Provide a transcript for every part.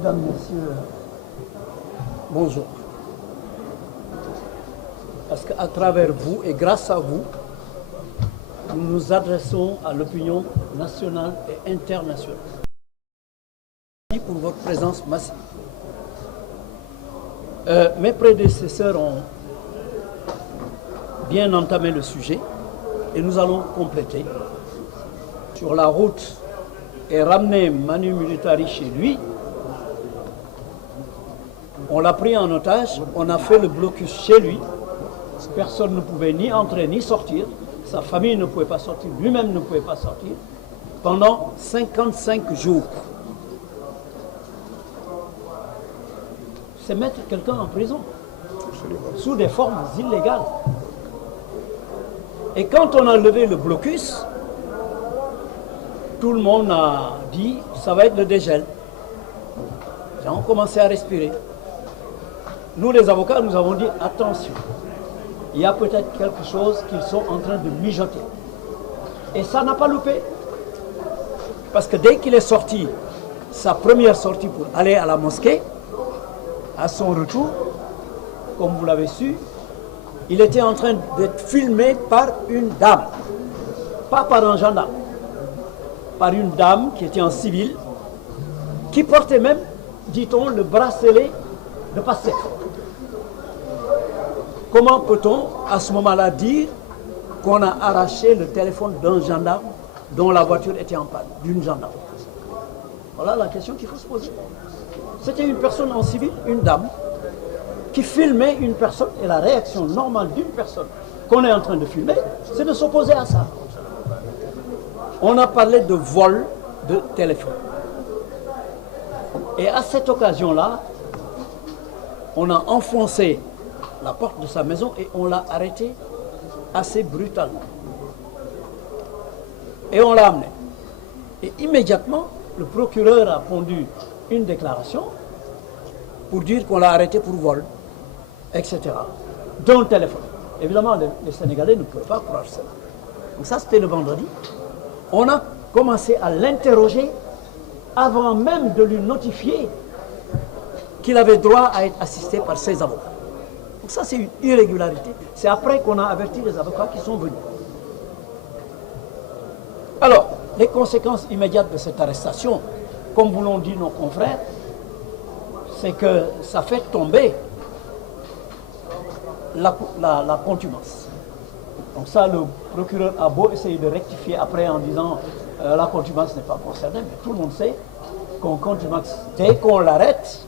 Mesdames, Messieurs, bonjour. Parce qu'à travers vous et grâce à vous, nous nous adressons à l'opinion nationale et internationale. Merci pour votre présence massive. Mes prédécesseurs ont bien entamé le sujet et nous allons compléter. Sur la route et ramener Manu Militari chez lui, on l'a pris en otage, on a fait le blocus chez lui. Personne ne pouvait ni entrer ni sortir. Sa famille ne pouvait pas sortir, lui-même ne pouvait pas sortir, pendant 55 jours. C'est mettre quelqu'un en prison, sous des formes illégales. Et quand on a levé le blocus, tout le monde a dit, ça va être le dégel. Les gens ont commencé à respirer. Nous, les avocats, nous avons dit, attention, il y a peut-être quelque chose qu'ils sont en train de mijoter. Et ça n'a pas loupé. Parce que dès qu'il est sorti, sa première sortie pour aller à la mosquée, à son retour, comme vous l'avez su, il était en train d'être filmé par une dame. Pas par un gendarme. Par une dame qui était en civil, qui portait même, dit-on, le bracelet de Pastef. Comment peut-on, à ce moment-là, dire qu'on a arraché le téléphone d'un gendarme dont la voiture était en panne, d'une gendarme? Voilà la question qu'il faut se poser. C'était une personne en civil, une dame, qui filmait une personne, et la réaction normale d'une personne qu'on est en train de filmer, c'est de s'opposer à ça. On a parlé de vol de téléphone. Et à cette occasion-là, on a enfoncé la porte de sa maison et on l'a arrêté assez brutalement. Et on l'a amené. Et immédiatement, le procureur a pondu une déclaration pour dire qu'on l'a arrêté pour vol, etc. D'un téléphone. Évidemment, les Sénégalais ne pouvaient pas croire cela. Donc ça, c'était le vendredi. On a commencé à l'interroger avant même de lui notifier qu'il avait droit à être assisté par ses avocats. Donc ça, c'est une irrégularité. C'est après qu'on a averti les avocats qui sont venus. Alors, les conséquences immédiates de cette arrestation, comme vous l'ont dit nos confrères, c'est que ça fait tomber la contumace. Donc ça, le procureur a beau essayer de rectifier après en disant la contumace n'est pas concernée, mais tout le monde sait qu'on contumace dès qu'on l'arrête,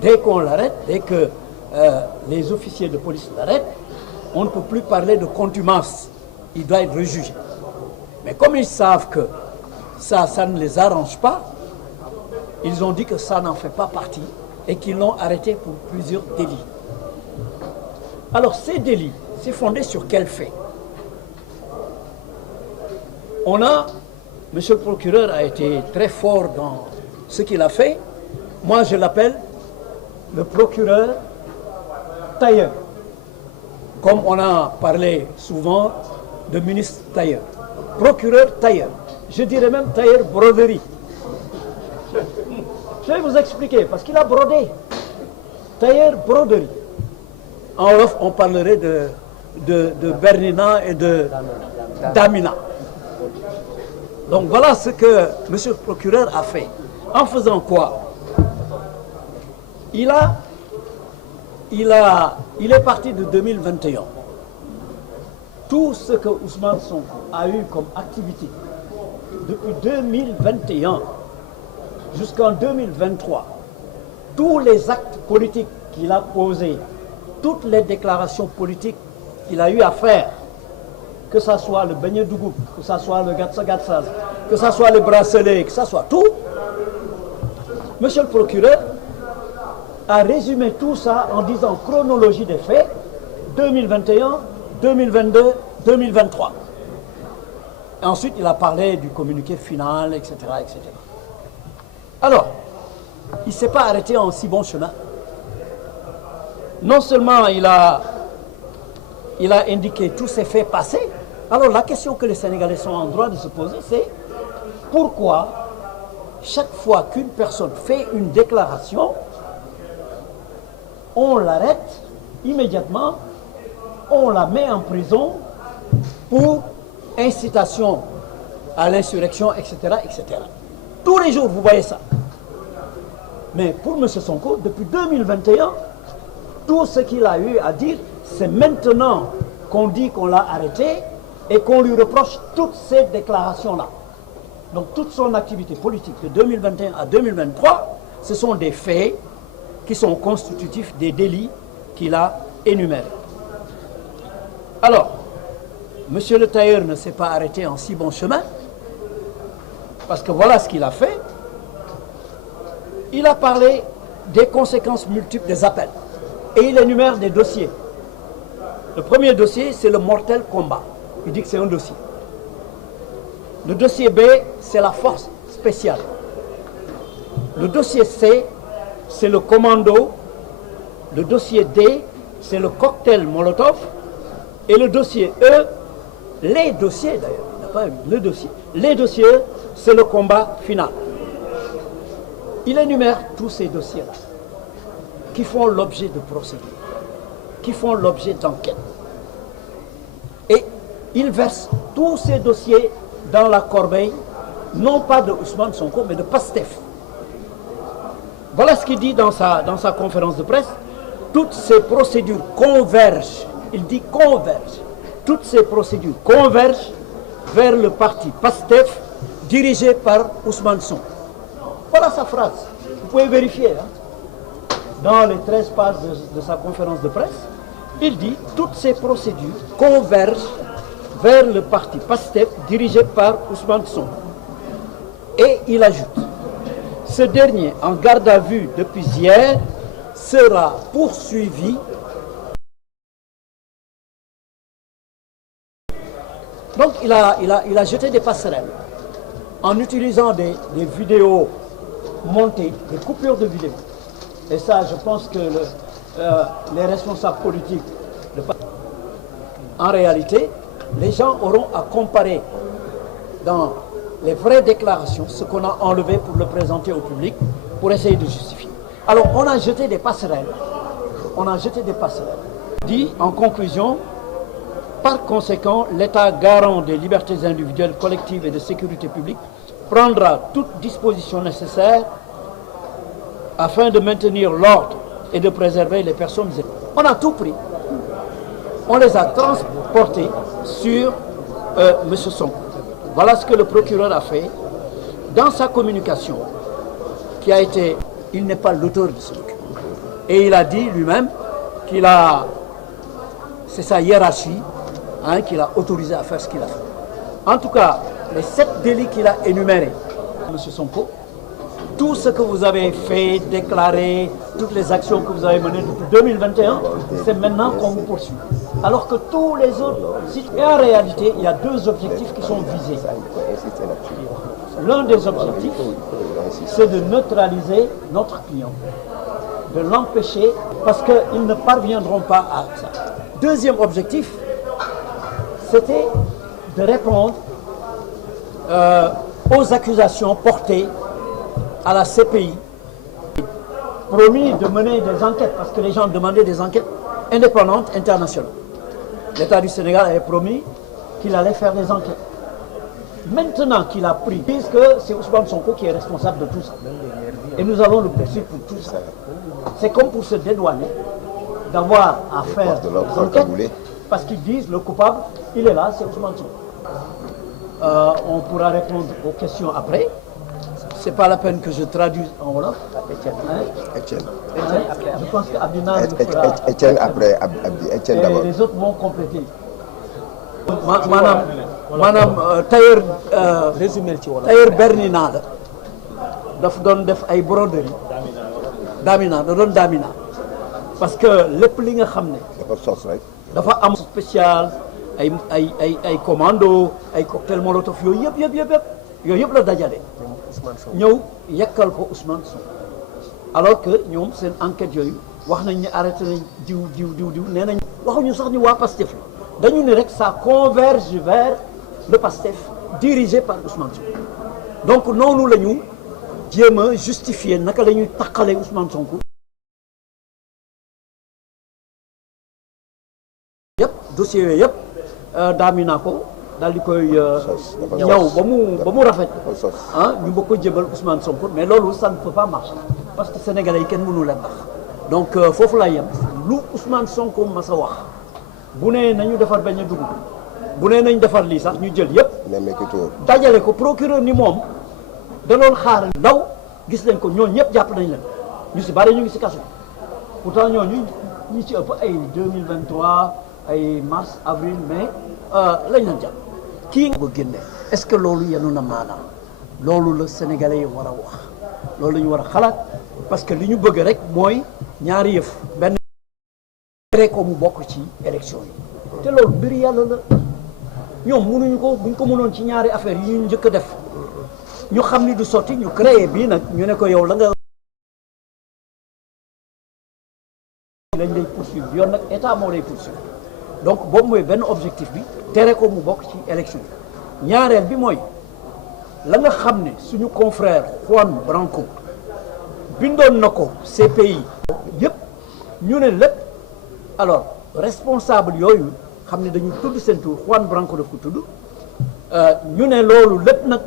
dès que les officiers de police l'arrêtent, on ne peut plus parler de contumace. Il doit être rejugé. Mais comme ils savent que ça ne les arrange pas, ils ont dit que ça n'en fait pas partie et qu'ils l'ont arrêté pour plusieurs délits. Alors ces délits, c'est fondé sur quel fait? Monsieur le procureur a été très fort dans ce qu'il a fait. Moi, je l'appelle le procureur tailleur. Comme on a parlé souvent de ministre tailleur. Procureur tailleur. Je dirais même tailleur broderie. Je vais vous expliquer, parce qu'il a brodé. Tailleur broderie. En Wolof, on parlerait de Bernina et de Damina. Donc voilà ce que M. le procureur a fait. En faisant quoi? Il est parti de 2021. Tout ce que Ousmane Sonko a eu comme activité depuis 2021 jusqu'en 2023, tous les actes politiques qu'il a posés, toutes les déclarations politiques qu'il a eu à faire, que ce soit le beignet Dougoub, que ce soit le Gatsa, que ce soit le bracelet, que ce soit tout, monsieur le procureur a résumé tout ça en disant chronologie des faits, 2021, 2022, 2023. Et ensuite, il a parlé du communiqué final, etc. etc. Alors, il ne s'est pas arrêté en si bon chemin. Non seulement il a indiqué tous ces faits passés, alors la question que les Sénégalais sont en droit de se poser, c'est pourquoi chaque fois qu'une personne fait une déclaration, on l'arrête immédiatement, on la met en prison pour incitation à l'insurrection, etc., etc. Tous les jours, vous voyez ça. Mais pour M. Sonko, depuis 2021, tout ce qu'il a eu à dire, c'est maintenant qu'on dit qu'on l'a arrêté et qu'on lui reproche toutes ces déclarations-là. Donc toute son activité politique de 2021 à 2023, ce sont des faits qui sont constitutifs des délits qu'il a énumérés. Alors, M. le tailleur ne s'est pas arrêté en si bon chemin, parce que voilà ce qu'il a fait. Il a parlé des conséquences multiples des appels. Et il énumère des dossiers. Le premier dossier, c'est le mortel combat. Il dit que c'est un dossier. Le dossier B, c'est la force spéciale. Le dossier C, c'est le commando. Le dossier D, c'est le cocktail Molotov. Et le dossier E, les dossiers d'ailleurs, il n'a pas eu le dossier. Les dossiers, c'est le combat final. Il énumère tous ces dossiers-là qui font l'objet de procédures, qui font l'objet d'enquêtes. Et il verse tous ces dossiers dans la corbeille, non pas de Ousmane Sonko, mais de PASTEF. Voilà ce qu'il dit dans sa conférence de presse. Toutes ces procédures convergent, il dit convergent, toutes ces procédures convergent vers le parti PASTEF dirigé par Ousmane Sonko. Voilà sa phrase. Vous pouvez vérifier. Dans les 13 pages de sa conférence de presse, il dit « Toutes ces procédures convergent vers le parti PASTEF dirigé par Ousmane Sonko. » Et il ajoute « Ce dernier, en garde à vue depuis hier, sera poursuivi. » Donc il a jeté des passerelles en utilisant des vidéos montées, des coupures de vidéos. Et ça, je pense que les responsables politiques, en réalité, les gens auront à comparer dans les vraies déclarations ce qu'on a enlevé pour le présenter au public, pour essayer de justifier. Alors, on a jeté des passerelles. On a jeté des passerelles. Dit, en conclusion, par conséquent, l'État garant des libertés individuelles, collectives et de sécurité publique prendra toute disposition nécessaire afin de maintenir l'ordre et de préserver les personnes. On a tout pris. On les a transportés sur M. Sonko. Voilà ce que le procureur a fait dans sa communication, qui a été... Il n'est pas l'auteur de ce document. Et il a dit lui-même qu'il a... C'est sa hiérarchie qu'il a autorisé à faire ce qu'il a fait. En tout cas, les 7 délits qu'il a énumérés, M. Sonko, tout ce que vous avez fait, déclaré, toutes les actions que vous avez menées depuis 2021, c'est maintenant qu'on vous poursuit. Alors que tous les autres... Et en réalité, il y a 2 objectifs qui sont visés. L'un des objectifs, c'est de neutraliser notre client, de l'empêcher, parce qu'ils ne parviendront pas à ça. Deuxième objectif, c'était de répondre aux accusations portées à la CPI, promis de mener des enquêtes, parce que les gens demandaient des enquêtes indépendantes, internationales. L'État du Sénégal avait promis qu'il allait faire des enquêtes. Maintenant qu'il a pris, puisque c'est Ousmane Sonko qui est responsable de tout ça. Et nous allons le poursuivre pour tout ça. C'est comme pour se dédouaner d'avoir à faire des enquêtes, parce qu'ils disent le coupable, il est là, c'est Ousmane Sonko. On pourra répondre aux questions après. C'est pas la peine que je traduise en wolof. Etienne. Je pense qu'Abdina le fera. Etienne après Abdi. Etienne d'abord. Et les autres vont compléter. Madame tailleur Bernina la daf doon def ay broderie Damina da doon Damina parce que lépp li nga xam ne dafa sos rek. dafa am spécial ay commando ay cocktail molotov yooyu yëpp la dajale ñëw yekkal ko Ousmane Sonko alors que ñoom seen enquête yooyu wax nañ ne arrêté nañ diw nee nañ waxuñu sax ni waa Pastef la dañu ne rek ça converge vers le Pastef dirigé par Ousmane Sonko. Donc noonu la ñu jéem a justifier naka la ñuy taqalee Ousmane Sonko. yëpp dossier yooyu yëpp daami naa ko daal di koy ñaw ba mu rafet ñu bëgg ko jébal Ousmane Sonko mais loolu ça ne peut pas marcher parce que sénégalais yi kenn mënu leen tax donc foofu laa yem lu Ousmane Sonko ma sa wax bu nee nañu defar bañ a dugub bu nee nañ defar lii sax ñu jël yëpp dajale ko procureur ni moom da doon xaar ndaw gis nañ ko ñooñu ñëpp jàpp nañ leen ñu si bari ñu ngi si kaso pourtant ñooñu ñi ci ëpp ay 2023 ay mars avril mai lañ leen jàpp kii nga ko génne est-ce que loolu yenu na maanaam loolu la sénégalais yi war a wax loolu la ñu war a xalaat parce que li ñu bëgg rek mooy ñaari yëf benn tere ko mu bokk ci élection yi te loolu mbir yàlla la ñoom mënuñu ko buñ ko mënoon ci ñaari affaire yi ñu njëkk a def ñu xam ni du sotti ñu créé bii nag ñu ne ko yow la nga lañ lay poursuivre yoon nag état moo lay poursuivre donc boobu mooy benn objectif bi tere ko mu bokk ci élection yi ñaareel bi mooy la nga xam ne suñu confrère Juan Branco bindoon na ko CPI yëpp ñu ne lépp alors responsable yooyu xam ne dañu tudd seen tur Juan Branco daf ko tudd ñu ne loolu lépp nag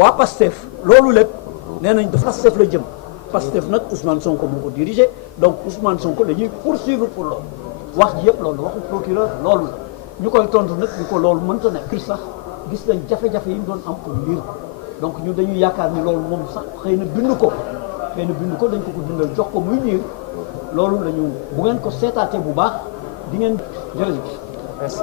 waa Pastef loolu lépp nee nañ dafa Pastef la jëm Pastef nag Ousmane Sonko moo ko dirigé donc Ousmane Sonko dañuy poursuivre pour loolu wax ji yëpp loolu waxu procureur loolu la ñu koy tontu nag ñu ko loolu mënta nekk sax gis nañ jafe-jafe yi mu doon am pour lire ko donc ñu dañuy yaakaar ni loolu moom sax xëy na bind ko dañ ko ko dundal jox ko muy lire loolu la ñu bu ngeen ko seetaatee bu baax di ngeen jërëjëf. Merci.